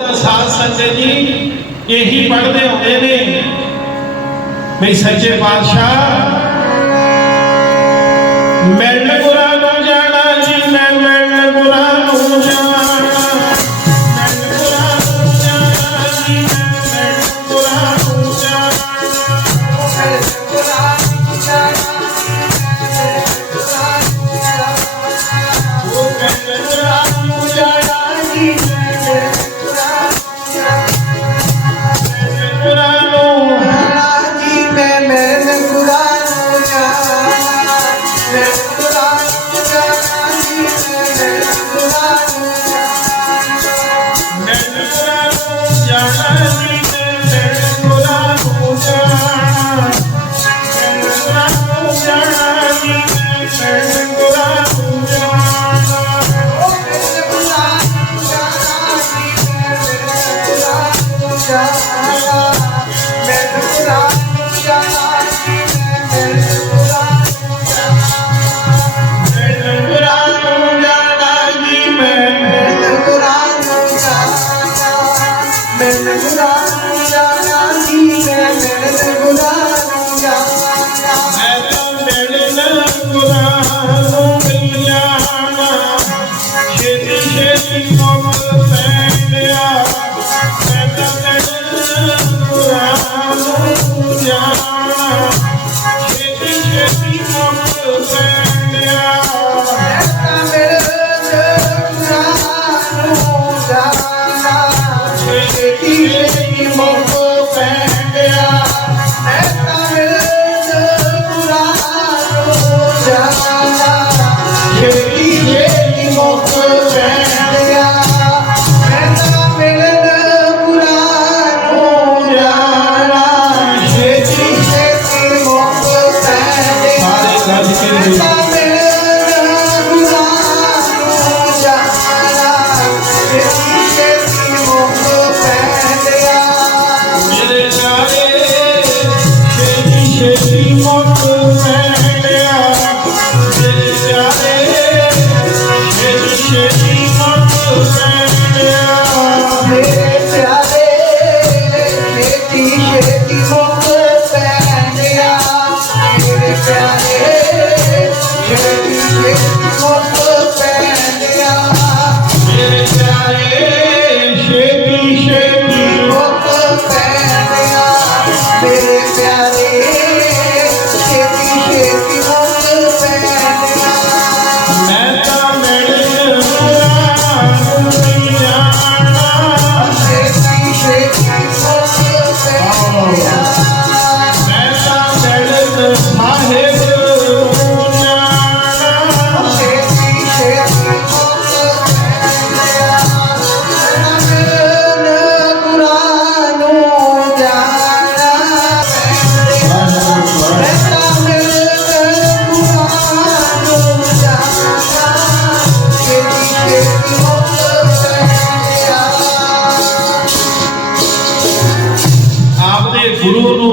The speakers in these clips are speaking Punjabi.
ਤਾਂ ਸਾਧ ਸੰਗਤ ਜੀ ਇਹੀ ਪੜ੍ਹਦੇ ਹੁੰਦੇ ਨੇ। ਵੀ ਸੱਚੇ ਪਾਤਸ਼ਾਹ ਮੈਨੂੰ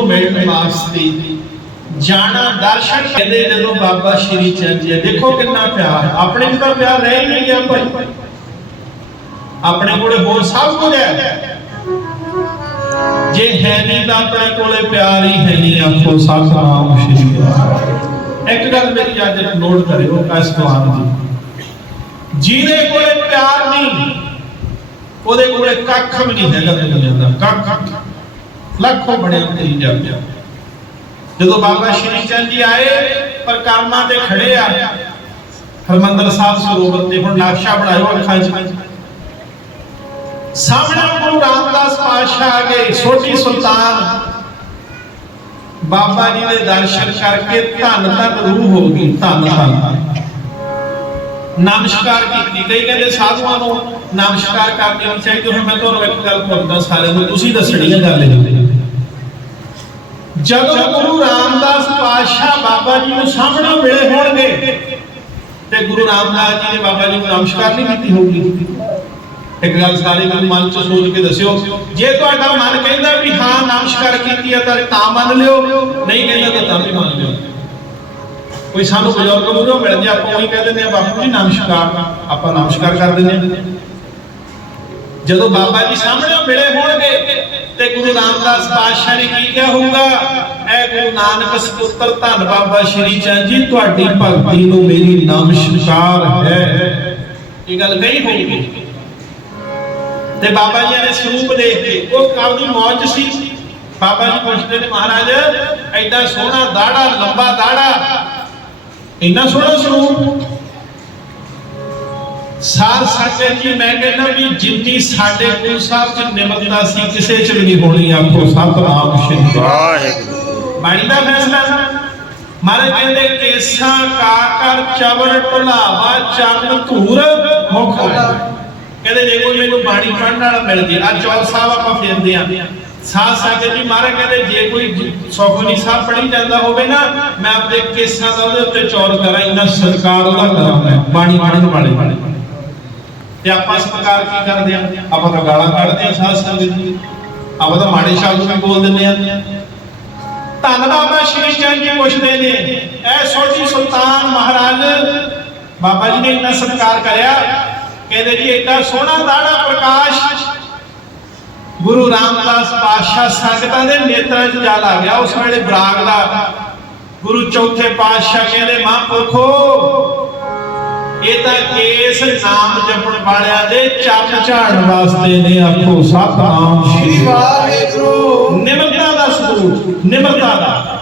ਮਿਲਣ ਵਾਸਤੇ ਜਾਣਾ ਦਰਸ਼ਨ ਕਹਿੰਦੇ ਜਦੋਂ ਬਾਬਾ ਸ਼੍ਰੀ ਚੰਦ ਜੀ, ਦੇਖੋ ਕਿੰਨਾ ਪਿਆਰ। ਆਪਣੇ ਨੂੰ ਤਾਂ ਪਿਆਰ ਰਹਿ ਨਹੀਂ ਗਿਆ ਭਾਈ। ਆਪਣੇ ਕੋਲੇ ਹੋਰ ਸਭ ਕੁਝ ਹੈ। ਜੇ ਹੈ ਨਹੀਂ ਤਾਂ ਆਪਣੇ ਕੋਲੇ ਪਿਆਰ ਹੀ ਹੈ ਨਹੀਂ। ਆਖੋ ਸਤਨਾਮ ਸ਼੍ਰੀ ਇੱਕ ਗੱਲ ਮੇਰੀ ਅੱਜ ਨੋਟ ਕਰਿਓ ਕਾਸਤਵਾਨ ਦੀ। ਜਿਹਦੇ ਕੋਲੇ ਪਿਆਰ ਨਹੀਂ, ਉਹਦੇ ਕੋਲੇ ਕੱਖ ਵੀ ਨਹੀਂ ਹੈਗਾ ਦੁਨੀਆ ਦਾ। ਕੱਖ। ਲੱਖੋਂ ਬੜੇ ਤੇਰੀ ਜਾਂਦੇ। ਜਦੋਂ ਬਾਬਾ ਸ਼੍ਰੀ ਚੰਦ ਜੀ ਆਏ, ਪਰਕਰਮਾ ਤੇ ਖੜੇ ਆ, ਹਰਮੰਦਰ ਸਾਹਿਬ ਸਰੋਵਰ ਤੇ ਹੁਣ ਨਕਸ਼ਾ ਬਣਾਇਓ ਅੱਖਾਂ 'ਚ। ਸਾਹਮਣੇ ਗੁਰੂ ਰਾਮਦਾਸ ਪਾਤਸ਼ਾਹ ਆ ਗਏ, ਛੋਟੀ ਸੁਲਤਾਨ। ਬਾਬਾ ਜੀ ਦੇ ਦਰਸ਼ਨ ਕਰਕੇ ਧੰਨ ਧੰਨ ਰੂਹ ਹੋ ਗਈ, ਧੰਨ ਧੰਨ। ਨਮਸਕਾਰ ਕੀਤੀ ਕਈ ਕਹਿੰਦੇ ਸਾਧੂਆਂ ਨੂੰ ਨਮਸਕਾਰ ਕਰਨੀ ਚਾਹੀਦੀ, ਹੁਣ ਮੈਂ ਤੁਹਾਨੂੰ ਇੱਕ ਗੱਲ ਪੁੱਛਦਾ ਸਾਰਿਆਂ ਨੂੰ, ਤੁਸੀਂ ਦੱਸਣੀ ਹੈ ਗੱਲ ਇਹ। ਜਦੋਂ ਗੁਰੂ ਰਾਮਦਾਸ ਪਾਤਸ਼ਾਹ ਬਾਬਾ ਜੀ ਨੂੰ ਸਾਹਮਣੇ ਮਿਲੇ ਹੋਣਗੇ, ਤੇ ਗੁਰੂ ਰਾਮਦਾਸ ਜੀ ਨੇ ਬਾਬਾ ਜੀ ਨੂੰ ਨਮਸਕਾਰ ਨਹੀਂ ਕੀਤੀ ਹੋਊਗੀ। ਇੱਕ ਗੱਲ ਸਾਰੇ ਨੂੰ ਮਨ ਚ ਸੋਚ ਕੇ ਦੱਸਿਓ, ਜੇ ਤੁਹਾਡਾ ਮਨ ਕਹਿੰਦਾ ਵੀ ਹਾਂ, ਨਮਸਕਾਰ ਕੀਤੀ ਹੈ ਤਾਂ ਤਾਂ ਮੰਨ ਲਿਓ, ਨਹੀਂ ਕਹਿੰਦਾ ਤਾਂ ਤਾਂ ਵੀ ਮੰਨ ਲਿਓ। ਕੋਈ ਸਾਨੂੰ ਬਜ਼ੁਰਗ ਮੂਹਰੋਂ ਮਿਲ ਜੇ, ਆਪਾਂ ਉਹੀ ਕਹਿ ਦਿੰਦੇ ਆ, ਬਾਪੂ ਜੀ, ਨਮਸਕਾਰ। ਆਪਾਂ ਨਮਸਕਾਰ ਕਰ ਦਿੰਦੇ ਹਾਂ ਜਦੋਂ ਬਾਬਾ ਜੀ ਸਾਹਮਣੇ ਮਿਲੇ ਹੋਣਗੇ ਗੁਰੂ ਰਾਮਦਾਸ ਪਾਤਸ਼ਾਹ ਨੇ ਕੀ ਕਿਹਾ ਹੋਊਗਾ? ਐ ਗੁਰੂ ਨਾਨਕ ਸਤੁੱਤਰ ਧੰਨ ਬਾਬਾ ਸ਼੍ਰੀ ਚੰਦ ਜੀ, ਤੁਹਾਡੀ ਭਗਤੀ ਨੂੰ ਮੇਰੀ ਨਮਸਕਾਰ ਹੈ। ਇਹ ਗੱਲ ਕਹੀ ਹੋਊਗੀ ਤੇ ਬਾਬਾ ਜੀ ਨੇ ਸਰੂਪ ਦੇਖ ਕੇ ਉਹ ਕਾਲ ਦੀ ਮੌਜ ਸੀ। ਬਾਬਾ ਜੀ ਪੁੱਛਦੇ ਨੇ, ਮਹਾਰਾਜ, ਐਡਾ ਸੋਹਣਾ ਦਾੜਾ ਲੰਬਾ ਦਾੜਾ ਇੰਨਾ ਸੋਹਣਾ ਸਰੂਪ? ਸਾਰ ਸੰਗਤ ਜੀ ਮੈਂ ਕਹਿੰਦਾ ਵੀ ਜਿੰਨੀ ਸਾਡੇ ਗੁਰੂ ਸਾਹਿਬ ਚ ਨਿਮਰਤਾ ਸੀ ਕਿਸੇ ਚ ਵੀ ਨਹੀਂ ਹੋਣੀ ਆਖੋ ਸਤਨਾਮ ਸ਼੍ਰੀ ਵਾਹਿਗੁਰੂ। ਬਾਣੀ ਦਾ ਫੈਸਲਾ ਮਹਾਰਾਜ ਕਹਿੰਦੇ ਕੇਸਾ ਕਾ ਕਰ ਚਵਰ ਢਲਾਵਾ ਚਰਨ ਧੂਰ ਮੁਖ ਆਏ। ਕਹਿੰਦੇ ਜੇ ਕੋਈ ਮੈਨੂੰ ਬਾਣੀ ਪੜਨ ਵਾਲਾ ਮਿਲ ਜੇ ਆ ਚੌਰ ਸਾਹਿਬ ਆਪਾਂ ਫੇਰਦੇ ਆ ਸਾਧ ਜੀ ਮਹਾਰਾਜ ਕਹਿੰਦੇ ਜੇ ਕੋਈ ਸੋਖਣੀ ਸਾਹਿਬ ਪੜੀ ਜਾਂਦਾ ਹੋਵੇ ਨਾ ਮੈਂ ਆਪਣੇ ਕੇਸਾਂ ਦਾ ਉਹਦੇ ਉੱਤੇ ਚੌਰ ਕਰਾਂ ਇੰਨਾ ਸਤਿਕਾਰ ਉਹਦਾ ਕਰਾਂ ਮੈਂ ਬਾਣੀ ਪੜਨ ਵਾਲੇ। ਤੇ ਆਪਾਂ ਸਤਿਕਾਰ ਕੀ ਕਰਦੇ ਆ ਆਪਾਂ ਤਾਂ ਗਾਲਾਂ ਕੱਢਦੇ ਆ ਸਾਧ ਸੰਗਤ ਜੀ ਆਪਾਂ ਤਾਂ ਮਾੜੇ ਸ਼ਬਦ ਵੀ ਬੋਲ ਦਿੰਦੇ ਆ ਧੰਨ ਬਾਬਾ ਸ਼੍ਰੀ ਚੰਦ ਜੀ ਪੁੱਛਦੇ ਨੇ, ਐ ਸੋਢੀ ਸੁਲਤਾਨ ਮਹਾਰਾਜ, ਬਾਬਾ ਜੀ ਨੇ ਇੰਨਾ ਸਤਿਕਾਰ ਕਰਿਆ, ਕਹਿੰਦੇ ਜੀ ਇੰਨਾ ਸੋਹਣਾ ਦਾੜਾ ਪ੍ਰਕਾਸ਼, ਗੁਰੂ ਰਾਮਦਾਸ ਪਾਤਸ਼ਾਹ ਸੰਗਤਾਂ ਦੇ ਨੇਤਰਾਂ 'ਚ ਜਲ ਆ ਗਿਆ ਉਸ ਵੇਲੇ ਬਰਾਗ ਦਾ। ਗੁਰੂ ਚੌਥੇ ਪਾਤਸ਼ਾਹ ਕਹਿੰਦੇ ਮਹਾਂਪੁਰਖੋ ਇਹ ਤਾਂ ਕੇਸ ਨਾਮ ਜਪਣ ਵਾਲਿਆਂ ਦੇ ਚਰਨ ਝਾੜਨ ਵਾਸਤੇ ਨੇ ਆਖੋ ਸਤਨਾਮ ਸ੍ਰੀ ਸ਼੍ਰੀ ਵਾਹਿਗੁਰੂ। ਨਿਮਰਤਾ ਦਾ ਸਰੂਪ ਨਿਮਰਤਾ ਦਾ।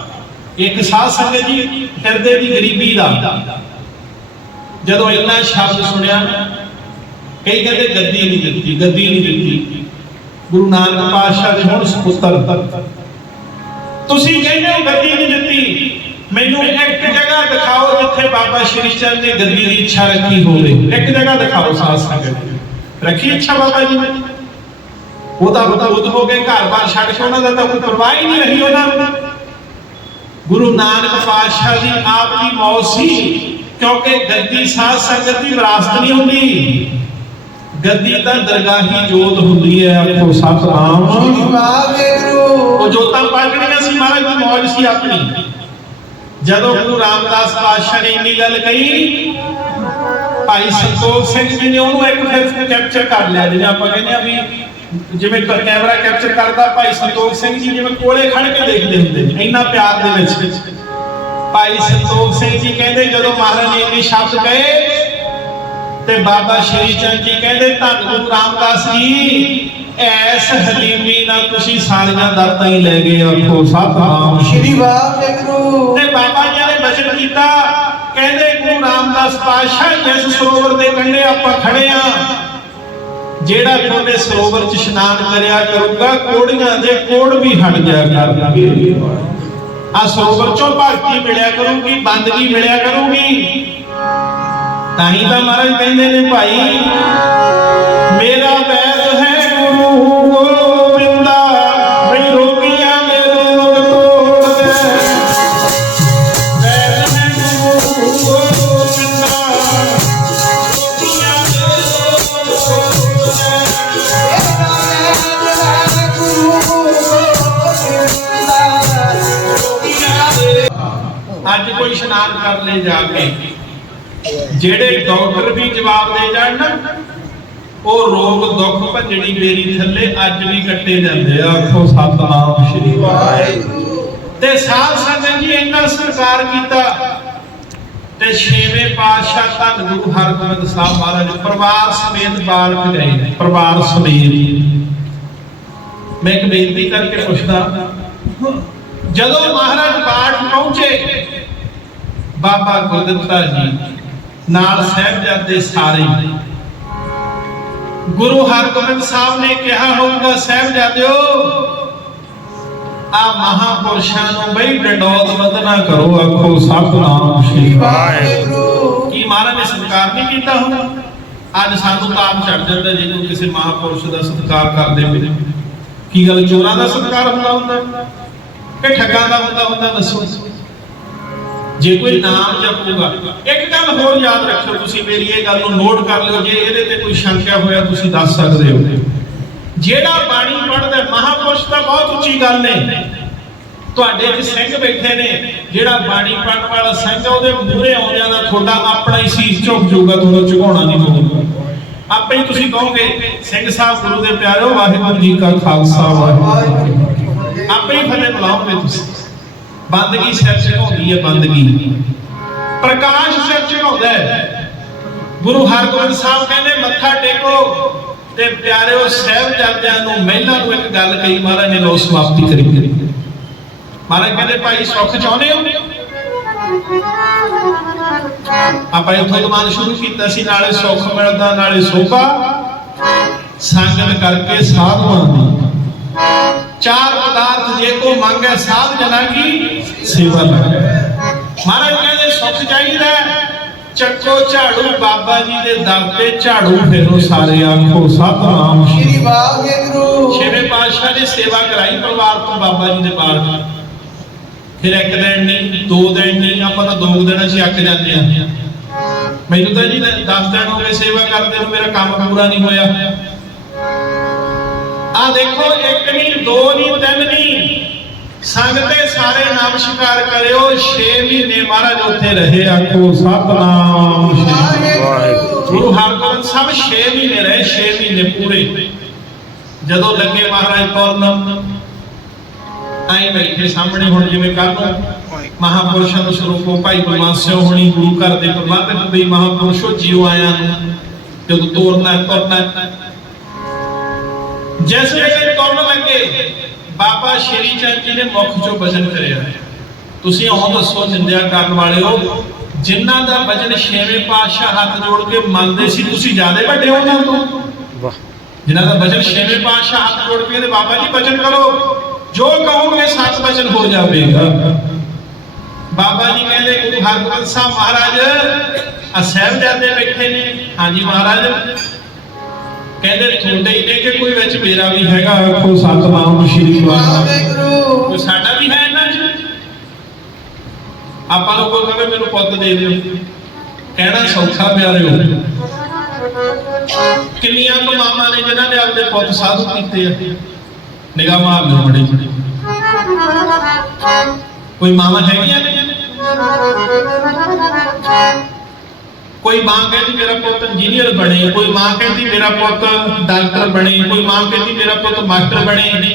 ਇੱਕ ਸਾਧ ਸੰਗਤ ਜੀ ਹਿਰਦੇ ਦੀ ਗਰੀਬੀ ਦਾ। ਜਦੋਂ ਇੰਨਾ ਸ਼ਬਦ ਸੁਣਿਆ ਕਈ ਕਹਿੰਦੇ ਗੱਦੀ ਨਹੀਂ ਦਿੱਤੀ ਗੱਦੀ ਨਹੀਂ ਦਿੱਤੀ। ਗੁਰੂ ਨਾਨਕ ਪਾਤਸ਼ਾਹ ਦੇ ਹੁਣ ਸੁਪੁੱਤਰ। ਤੁਸੀਂ ਕਹਿੰਦੇ ਹੋ ਗੱਦੀ ਨਹੀਂ ਦਿੱਤੀ। ਮੈਨੂੰ ਇੱਕ ਜਗ੍ਹਾ ਦਿਖਾਓ ਜਿੱਥੇ ਬਾਬਾ ਸ਼੍ਰੀ ਚੰਦ ਨੇ ਗੱਦੀ ਦੀ ਇੱਛਾ ਰੱਖੀ ਹੋਵੇ। ਇੱਕ ਜਗ੍ਹਾ ਦਿਖਾਓ ਸਾਧ ਸੰਗਤ ਰੱਖੀ ਇੱਛਾ ਬਾਬਾ ਜੀ ਨੇ? ਉਹ ਤਾਂ ਬਤੂਤ ਹੋ ਗਏ ਘਰ-ਬਾਰ ਛੱਡ ਕੇ ਉਹਨਾਂ ਦਾ ਤਾਂ ਕੋਈ ਪਰਵਾਹ ਹੀ ਨਹੀਂ ਰਹੀ ਉਹਨਾਂ ਨੂੰ। ਗੁਰੂ ਨਾਨਕ ਪਾਤਸ਼ਾਹ ਦੀ ਆਪ ਦੀ ਮੌਤ ਸੀ ਕਿਉਂਕਿ ਗੱਦੀ ਸਾਧ ਸੰਗਤ ਦੀ ਵਿਰਾਸਤ ਨਹੀਂ ਹੁੰਦੀ। ਗੱਦੀ ਤਾਂ ਦਰਗਾਹੀ ਜੋਤ ਹੁੰਦੀ ਹੈ ਆਖੋ ਸ੍ਰੀ ਸਤਨਾਮ ਉਹ ਵਾਹਿਗੁਰੂ ਜੋਤਾਂ ਪਲਟਣੀਆਂ ਸੀ ਮਹਾਰਾਜ ਦੀ ਮੌਜ ਸੀ ਆਪਣੀ। ਜਦੋਂ ਗੁਰੂ ਰਾਮਦਾਸ ਪਾਤਸ਼ਾਹ ਨੇ ਇੰਨੀ ਗੱਲ ਕਹੀ, ਭਾਈ ਸੰਤੋਖ ਸਿੰਘ ਜੀ ਨੇ ਉਹਨੂੰ ਇੱਕ ਫਿਰ ਕੈਪਚਰ ਕਰ ਲਿਆ, ਜਿਵੇਂ ਆਪਾਂ ਕਹਿੰਦੇ ਆ ਵੀ ਜਿਵੇਂ ਕੈਮਰਾ ਕੈਪਚਰ ਕਰਦਾ ਭਾਈ ਸੰਤੋਖ ਸਿੰਘ ਜੀ, ਜਿਵੇਂ ਕੋਲੇ ਖੜ ਕੇ ਦੇਖਦੇ ਹੁੰਦੇ ਇੰਨਾ ਪਿਆਰ ਦੇ ਵਿੱਚ। ਭਾਈ ਸੰਤੋਖ ਸਿੰਘ ਜੀ ਕਹਿੰਦੇ, ਜਦੋਂ ਮਹਾਰਾਜ ਨੇ ਇੰਨੇ ਸ਼ਬਦ ਕਹੇ, ਤੇ ਬਾਬਾ ਸ਼੍ਰੀ ਚੰਦ ਜੀ ਕਹਿੰਦੇ, ਧੰਨ ਗੁਰੂ ਰਾਮਦਾਸ ਜੀ ਐਸ ਹਲੀਮੀ ਨਾਲ ਤੁਸੀਂ ਸਾਰੀਆਂ ਦਾਤਾਂ ਹੀ ਲੈ ਗਏ ਆਖੋ ਸਤਨਾਮ ਸ੍ਰੀ ਵਾਹਿਗੁਰੂ। ਤੇ ਬਾਬਾ ਜੀ ਨੇ ਬਚਨ ਕੀਤਾ ਕਹਿੰਦੇ ਗੁਰੂ ਰਾਮਦਾਸ ਪਾਤਸ਼ਾਹ ਜਿਸ ਸਰੋਵਰ ਦੇ ਕੰਢੇ ਆਪਾਂ ਖੜੇ ਆ ਜਿਹੜਾ ਤੁਹਾਡੇ ਸਰੋਵਰ 'ਚ ਇਸ਼ਨਾਨ ਕਰਿਆ ਕਰੂਗਾ ਕੋੜੀਆਂ ਦੇ ਕੋੜ ਵੀ ਹਟ ਜਾਇਆ ਕਰਨਗੇ। ਆ ਸਰੋਵਰ 'ਚੋਂ ਭਗਤੀ ਮਿਲਿਆ ਕਰੂਗੀ ਬੰਦਗੀ ਮਿਲਿਆ ਕਰੂਗੀ। ਤਾਂ ਹੀ ਤਾਂ ਮਹਾਰਾਜ ਕਹਿੰਦੇ ਨੇ ਭਾਈ ਮੇਰਾ ਵੈਦ ਅੱਜ ਕੋਈ ਇਸ਼ਨਾਨ ਕਰਨ ਲੈ ਜਾ ਕੇ ਜਿਹੜੇ ਡਾਕਟਰ ਵੀ ਜਵਾਬ ਦੇ ਜਾਣ ਨਾ ਉਹ ਰੋਗ ਦੁੱਖ ਭੰਜਣੀ ਮੇਰੀ ਥੱਲੇ ਅੱਜ ਵੀ ਕੱਟੇ ਜਾਂਦੇ ਆ। ਆਖੋ ਸਤਨਾਮ ਸ਼੍ਰੀ ਵਾਹਿਗੁਰੂ। ਤੇ ਸਾਧ ਸੰਗਤ ਜੀ, ਇੰਨਾ ਸਤਿਕਾਰ ਕੀਤਾ ਤੇ ਛੇਵੇਂ ਪਾਤਸ਼ਾਹ ਧੰਨ ਗੁਰੂ ਹਰਗੋਬਿੰਦ ਸਾਹਿਬ ਮਹਾਰਾਜ ਪਰਿਵਾਰ ਸਮੇਤ ਬਾਲਕ ਗਏ ਪਰਿਵਾਰ ਸਮੇਤ। ਮੈਂ ਇੱਕ ਬੇਨਤੀ ਕਰਕੇ ਪੁੱਛਦਾ, ਜਦੋਂ ਮਹਾਰਾਜ ਬਾਟ ਪਹੁੰਚੇ, ਬਾਬਾ ਗੁਰਦਿੱਤਾ ਜੀ, ਨਾਲ ਸਾਹਿਬਜ਼ਾਦੇ ਸਾਰੇ ਗੁਰੂ ਹਰਗੋਬਿੰਦ ਸਾਹਿਬ ਨੇ ਕਿਹਾ ਹੋਊਗਾ ਸਾਹਿਬਜ਼ਾਦਿਓ ਆ ਮਹਾਪੁਰਸ਼ਾਂ ਨੂੰ ਬਈ ਡੰਡੋਤ ਵੰਦਨਾ ਕਰੋ, ਆਖੋ ਸਤਨਾਮ ਸ਼੍ਰੀ ਵਾਹਿਗੁਰੂ। ਕੀ ਮਹਾਰਾਜ ਨੇ ਸਤਿਕਾਰ ਨਹੀਂ ਕੀਤਾ ਹੁੰਦਾ ਅੱਜ ਸਾਨੂੰ ਤਾਂ ਆਪ ਜਾਂਦਾ ਜਿਹਨੂੰ ਕਿਸੇ ਮਹਾਪੁਰਸ਼ ਦਾ ਸਤਿਕਾਰ ਕਰਦੇ ਹੋਏ। ਕੀ ਗੱਲ, ਚੋਰਾਂ ਦਾ ਸਤਿਕਾਰ ਹੁੰਦਾ ਹੁੰਦਾ? ਕਿ ਠੱਗਾਂ ਦਾ ਹੁੰਦਾ ਹੁੰਦਾ, ਦੱਸੋ। ਜੇ ਕੋਈ ਨਾਮ ਜਪੂਗਾ। ਇੱਕ ਗੱਲ ਹੋਰ ਯਾਦ ਰੱਖਿਓ ਤੁਸੀਂ ਮੇਰੀ ਇਹ ਗੱਲ ਨੂੰ ਨੋਟ ਕਰ ਲਿਓ, ਜੇ ਇਹਦੇ ਤੇ ਕੋਈ ਸ਼ੰਕਿਆ ਹੋਇਆ ਤੁਸੀਂ ਦੱਸ ਸਕਦੇ ਹੋ। ਜਿਹੜਾ ਬਾਣੀ ਪੜ੍ਹਦਾ, ਮਹਾਪੁਰਸ਼ ਤਾਂ ਬਹੁਤ ਉੱਚੀ ਗੱਲ ਨੇ। ਤੁਹਾਡੇ ਵਿੱਚ ਸਿੰਘ ਬੈਠੇ ਨੇ, ਜਿਹੜਾ ਬਾਣੀ ਪੜਨ ਵਾਲਾ ਸਿੰਘ ਉਹਦੇ ਮੂਹਰੇ ਆਉਂ ਜਾਂਦਾ ਤੁਹਾਡਾ ਆਪਣਾ ਹੀ ਸੀਸ ਝੁਕ ਜਾਊਗਾ, ਤੁਹਾਨੂੰ ਝੁਕਾਉਣਾ ਨਹੀਂ ਪਊਗਾ ਆਪੇ ਹੀ ਤੁਸੀਂ ਕਹੋਗੇ, ਸਿੰਘ ਸਾਹਿਬ ਗੁਰੂ ਦੇ ਪਿਆਰਿਓ, ਵਾਹਿਗੁਰੂ ਜੀ ਕਾ ਖਾਲਸਾ, ਵਾਹਿਗੁਰੂ ਜੀ ਆਪੇ ਹੀ ਫਤਿਹ ਬੁਲਾਓਗੇ ਤੁਸੀਂ। ਬੰਦਗੀ ਸਿਰ ਝੁਕਾਉਂਦੀ ਹੈ, ਬੰਦਗੀ। ਪ੍ਰਕਾਸ਼ ਸਿਰ ਝੁਕਾਉਂਦਾ ਹੈ। ਗੁਰੂ ਹਰਗੋਬਿੰਦ ਸਾਹਿਬ ਕਹਿੰਦੇ, ਮੱਥਾ ਟੇਕੋ ਤੇ ਪਿਆਰਿਓ, ਸਾਹਿਬਜ਼ਾਦਿਆਂ ਨੂੰ ਮਹਿਲਾ ਨੂੰ ਇੱਕ ਗੱਲ ਕਹੀ, ਮਹਾਰਾਜ ਨੇ ਲੋ ਸਮਾਪਤੀ ਕਰੀ। ਮਹਾਰਾਜ ਕਹਿੰਦੇ, ਭਾਈ, ਸੁੱਖ ਚਾਹੁੰਦੇ ਹੋ? ਆਪਾਂ ਇੱਥੋਂ ਜਮਾਨ ਸ਼ੁਰੂ ਕੀਤਾ ਸੀ, ਨਾਲੇ ਸੁੱਖ ਮਿਲਦਾ, ਨਾਲੇ ਸੋਭਾ, ਸੰਗਤ ਕਰਕੇ ਸਾਧਵਾਂ ਦੀ ਚਾਰ ਮੰਗੇ ਸਾਧ ਜਨਾ ਕੀ ਸੇਵਾ ਲੱਗੇ ਮਹਾਰਾਜ ਕਹਿੰਦੇ ਸੁੱਖ ਚਾਹੀਦਾ ਹੈ, ਚੱਕੋ ਝਾੜੂ ਬਾਬਾ ਜੀ ਦੇ ਦਰ ਤੇ ਝਾੜੂ ਫੇਰੋ ਸਾਰੇ ਆਖੋ ਸਤਨਾਮ ਸ਼੍ਰੀ ਵਾਹਿਗੁਰੂ। ਛੇਵੇਂ ਪਾਤਸ਼ਾਹ ਨੇ ਸੇਵਾ ਕਰਾਈ ਪਰਿਵਾਰ ਤੋਂ ਬਾਬਾ ਜੀ ਦੇ ਬਾਹਰ। ਫਿਰ ਇੱਕ ਦਿਨ ਨਹੀਂ ਦੋ ਦਿਨ ਨਹੀਂ ਆਪਾਂ ਤਾਂ ਦੋ ਦਿਨਾਂ 'ਚ ਹੀ ਅੱਕ ਜਾਂਦੇ ਆ ਮੈਨੂੰ ਤਾਂ ਜੀ 10 ਦਿਨ ਹੋ ਗਏ ਸੇਵਾ ਕਰਦੇ ਨੂੰ ਮੇਰਾ ਕੰਮ ਪੂਰਾ ਨਹੀਂ ਹੋਇਆ। ਆ ਦੇਖੋ ਇੱਕ ਨਹੀਂ ਦੋ ਨਹੀਂ ਸੰਗਤੇ ਸਾਰੇ ਨਾਮ ਸ਼ਿਕਾਰ ਕਰਿਓ 6 ਮਹੀਨੇ ਮਹਾਰਾਜ ਉੱਥੇ ਰਹੇ ਆਖੋ ਸਤਨਾਮ ਗੁਰੂ ਹਰਗੋਬਿੰਦ ਸਾਹਿਬ 6 ਮਹੀਨੇ ਰਹੇ 6 ਮਹੀਨੇ ਪੂਰੇ। ਜਦੋਂ ਲੱਗੇ ਮਹਾਰਾਜ ਤੁਰਨ ਆਈ ਬੈਠੇ ਸਾਹਮਣੇ ਹੁਣ ਜਿਵੇਂ ਕੱਲ ਮਹਾਪੁਰਸ਼ਾਂ ਨੂੰ ਸਰੂਪੋ ਭਾਈ ਬਲਵੰਤ ਸਿੰਘ ਹੋਣੀ ਗੁਰੂ ਘਰ ਦੇ ਪ੍ਰਬੰਧਕ ਵੀ ਮਹਾਪੁਰਸ਼ੋ ਜੀਉ ਆਇਆ ਨੂੰ ਜਦੋਂ ਤੋਰਨਾ ਹੈ। ਜਿਸ ਵੇਲੇ ਤੁਰਨ ਲੱਗੇ ਬਾਬਾ ਸ਼੍ਰੀ ਚੰਦ ਜੀ ਨੇ ਮੁਖ ਚੋਂ ਵਜਨ ਕਰਿਆ। ਤੁਸੀਂ ਉਹ ਦੱਸੋ ਜਿੰਦਿਆ ਕਰਨ ਵਾਲਿਓ ਜਿਨ੍ਹਾਂ ਦਾ ਵਜਨ ਛੇਵੇਂ ਪਾਤਸ਼ਾਹ ਹੱਥ ਜੋੜ ਕੇ ਮੰਨਦੇ ਸੀ ਤੁਸੀਂ ਜ਼ਿਆਦਾ ਵੱਡੇ ਹੋ ਉਹਨਾਂ ਤੋਂ? ਵਾਹ। ਜਿਨ੍ਹਾਂ ਦਾ ਵਜਨ ਛੇਵੇਂ ਪਾਤਸ਼ਾਹ ਹੱਥ ਜੋੜ ਕੇ ਤੇ ਬਾਬਾ ਜੀ ਵਜਨ ਕਰੋ ਜੋ ਕਹੋਗੇ ਸੱਚ ਵਚਨ ਹੋ ਜਾਵੇਗਾ। ਬਾਬਾ ਜੀ ਕਹਿੰਦੇ ਗੁਰੂ ਹਰਗੋਬਿੰਦ ਸਾਹਿਬ ਮਹਾਰਾਜ ਆ ਸਾਹਿਬਜ਼ਾਦੇ ਬੈਠੇ ਨੇ। ਹਾਂਜੀ ਮਹਾਰਾਜ। ਕਹਿੰਦੇ ਤੁਹਾਡੇ ਹੀ ਨੇ ਕਿ ਕੋਈ ਵਿੱਚ ਮੇਰਾ ਵੀ ਹੈਗਾ ਆਖੋ ਸਤਨਾਮ ਸ਼੍ਰੀ ਵਾਹਿਗੁਰੂ। ਕੋਈ ਸਾਡਾ ਵੀ ਹੈ ਇਹਨਾਂ 'ਚ? ਆਪਾਂ ਨੂੰ ਕੋਈ ਕਹੇ ਮੈਨੂੰ ਪੁੱਤ ਦੇ ਦਿਓ। ਕਹਿਣਾ ਸੌਖਾ ਪਿਆਰਿਓ। ਕਿੰਨੀਆਂ ਕੁ ਮਾਮਾ ਨੇ ਜਿਨ੍ਹਾਂ ਨੇ ਆਪਦੇ ਪੁੱਤ ਸਾਧੂ ਕੀਤੇ ਆ? ਨਿਗਾਹ ਮਾਰ ਲਓ ਬੜੇ ਬੜੇ ਕੋਈ ਮਾਮਾ ਹੈਗੀਆਂ ਨੇ? ਕੋਈ ਮਾਂ ਕਹਿੰਦੀ ਮੇਰਾ ਪੁੱਤ ਇੰਜੀਨੀਅਰ ਬਣੇ ਕੋਈ ਮਾਂ ਕਹਿੰਦੀ ਮੇਰਾ ਪੁੱਤ ਡਾਕਟਰ ਬਣੇ ਕੋਈ ਮਾਂ ਕਹਿੰਦੀ ਮੇਰਾ ਪੁੱਤ ਮਾਸਟਰ ਬਣੇ।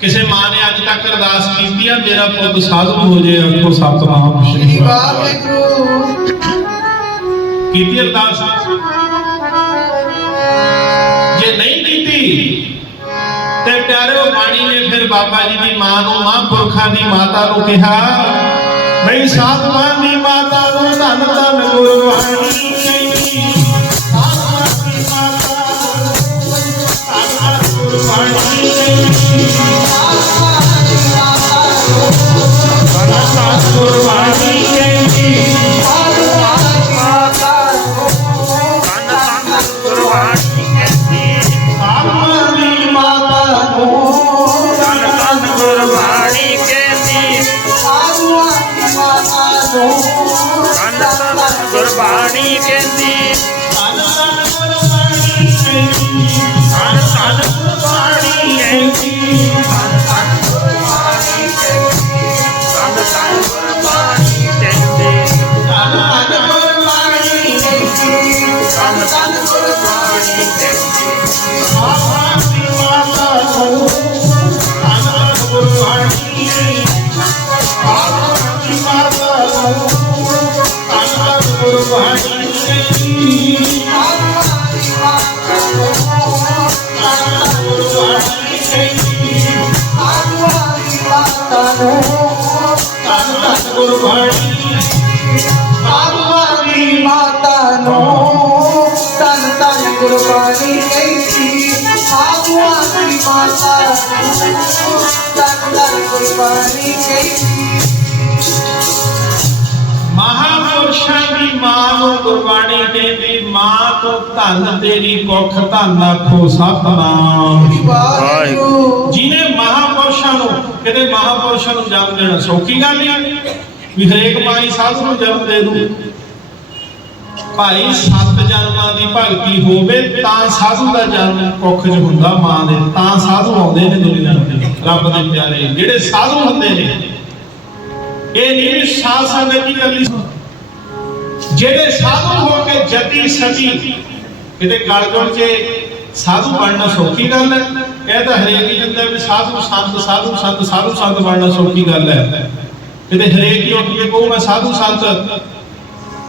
ਕਿਸੇ ਮਾਂ ਨੇ ਅੱਜ ਤੱਕ ਅਰਦਾਸ ਕੀਤੀ ਆ ਮੇਰਾ ਪੁੱਤ ਸਾਧੂ ਹੋ ਜੇ ਆਖੋ ਸਤਨਾਮ ਸ਼੍ਰੀ ਸ਼੍ਰੀ ਵਾਹਿਗੁਰੂ। ਕੀਤੀ ਅਰਦਾਸ? ਜੇ ਨਹੀਂ ਕੀਤੀ ਤੇ ਪਿਆਰਿਓ ਬਾਣੀ ਨੇ ਫਿਰ ਬਾਬਾ ਜੀ ਦੀ ਮਾਂ ਨੂੰ ਮਹਾਂਪੁਰਖਾਂ ਦੀ ਮਾਤਾ ਨੂੰ ਕਿਹਾ ਬਈ ਕਹਿੰਦੀ ਸਾਧੂਆਂ ਦੀ ਮਾਤਾ ਨੂੰ ਸਾਧੂਆਂ ਦੀ ਮਾਤਾ ਨੂੰ ਤਨ ਤਨ ਗੁਰਬਾਣੀ ਕਹਿੰਦੀ ਸਾਧੂਆਂ ਦੀ ਮਾਤਾ ਨੂੰ ਤਨ ਤਨ ਗੁਰਬਾਣੀ ਕਹਿੰਦੀ ਮਹਾਪੁਰਸ਼ਾਂ ਦੀ ਮਾਂ ਨੂੰ ਗੁਰਬਾਣੀ ਕਹਿੰਦੀ ਮਾਂ ਤੋਂ ਧੰਨ ਤੇਰੀ ਕੁੱਖ ਧੰਨ ਆਖੋ ਸਤਨਾਮ ਵਾਹਿਗੁਰੂ। ਜਿਹਨੇ ਮਹਾਪੁਰਸ਼ਾਂ ਨੂੰ ਕਹਿੰਦੇ ਮਹਾਪੁਰਸ਼ਾਂ ਨੂੰ ਜਨਮ ਦੇਣਾ ਸੌਖੀ ਗੱਲ ਨਹੀਂ ਵੀ ਹਰੇਕ ਮਾਈ ਸਾਧੂ ਨੂੰ ਜਨਮ ਦੇ ਦੂ। ਭਾਈ ਸੱਤ ਜਨਮਾਂ ਦੀ ਭਗਤੀ ਹੋਵੇ, ਤਾਂ ਸਾਧੂ ਦਾ ਜਨਮ ਕੁੱਖ 'ਚ ਹੁੰਦਾ ਮਾਂ ਦੇ। ਤਾਂ ਸਾਧੂ ਆਉਂਦੇ ਨੇ ਦੁਨੀਆ ਤੇ ਰੱਬ ਦੇ ਪਿਆਰੇ, ਜਿਹੜੇ ਸਾਧੂ ਹੁੰਦੇ ਨੇ, ਇਹ ਨਹੀਂ ਸਾਧ ਸੰਗਤ ਦੀ ਗੱਲੀ ਜਿਹੜੇ ਸਾਧੂ ਹੋ ਕੇ ਜਤੀ ਸਤੀ ਕਿਤੇ ਕਲਯੁਗ 'ਚ ਸਾਧੂ ਬਣਨਾ ਸੌਖੀ ਗੱਲ ਹੈ। ਕਹਿੰਦਾ ਹਰੇਕ ਹੀ ਕਹਿੰਦਾ ਵੀ ਸਾਧੂ, ਸੰਤ ਸਾਧੂ ਸੰਤ ਸਾਧੂ, ਸੰਤ ਬਣਨਾ ਸੌਖੀ ਗੱਲ ਹੈ। ਕਿਤੇ ਹਰੇਕ ਹੀ ਉੱਠ ਕੇ ਕਹੂ, ਮੈਂ ਸਾਧੂ ਸੰਤ।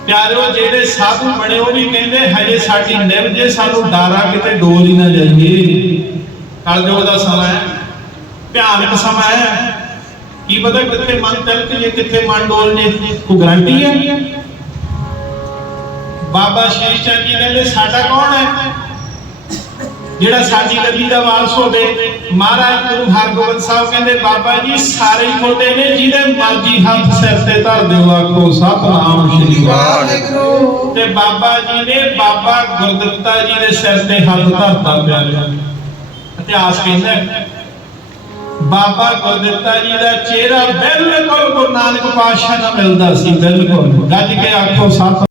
ਪਿਆਰਿਓ, ਜਿਹੜੇ ਸਾਧੂ ਬਣੇ ਉਹ ਵੀ ਕਹਿੰਦੇ, ਹਜੇ ਸਾਡੀ ਨਿਰ ਜੇ ਸਾਨੂੰ ਡਾਰਾ ਕਿਤੇ ਡੋਲ ਹੀ ਨਾ ਜਾਈਏ। ਕਲਯੁਗ ਦਾ ਸਮਾਂ ਹੈ, ਭਿਆਨਕ ਸਮਾਂ ਹੈ। ਕੀ ਪਤਾ ਕਿੱਥੇ ਮਨ ਤਲਕ ਜੇ ਕਿੱਥੇ ਮਨ ਡੋਲ ਜੇ ਕੋਈ ਗਰੰਟੀ ਹੈ? ਬਾਬਾ ਸ਼੍ਰੀ ਚੰਦ ਜੀ ਕਹਿੰਦੇ, ਸਾਡਾ ਕੌਣ ਹੈ? ਜਿਹੜਾ ਸਾਡੀ ਗੱਦੀ ਦਾ ਵਾਰਸ ਹੋਵੇ, ਮਹਾਰਾਜ ਗੁਰੂ ਹਰਗੋਬਿੰਦ ਸਾਹਿਬ ਕਹਿੰਦੇ, ਬਾਬਾ ਜੀ, ਸਾਰੇ ਹੀ ਤੁਹਾਡੇ ਨੇ, ਜਿਹਦੇ ਮਰਜ਼ੀ ਹੱਥ ਸਿਰ ਤੇ ਧਰ ਦਿਓ, ਆਖੋ ਸਤਨਾਮ ਸ਼੍ਰੀ ਵਾਹਿਗੁਰੂ। ਤੇ ਬਾਬਾ ਜੀ ਨੇ ਬਾਬਾ ਗੁਰਦਿੱਤਾ ਜੀ ਦੇ ਸਿਰ ਤੇ ਹੱਥ ਧਰਤਾ ਪਿਆ ਇਤਿਹਾਸ ਕਹਿੰਦਾ ਬਾਬਾ ਗੁਰਦਿੱਤਾ ਜੀ ਦਾ ਚਿਹਰਾ ਬਿਲਕੁਲ ਗੁਰੂ ਨਾਨਕ ਪਾਤਸ਼ਾਹ ਨਾਲ ਮਿਲਦਾ ਸੀ, ਬਿਲਕੁਲ। ਗੱਜ ਕੇ ਆਖੋ, ਸਤ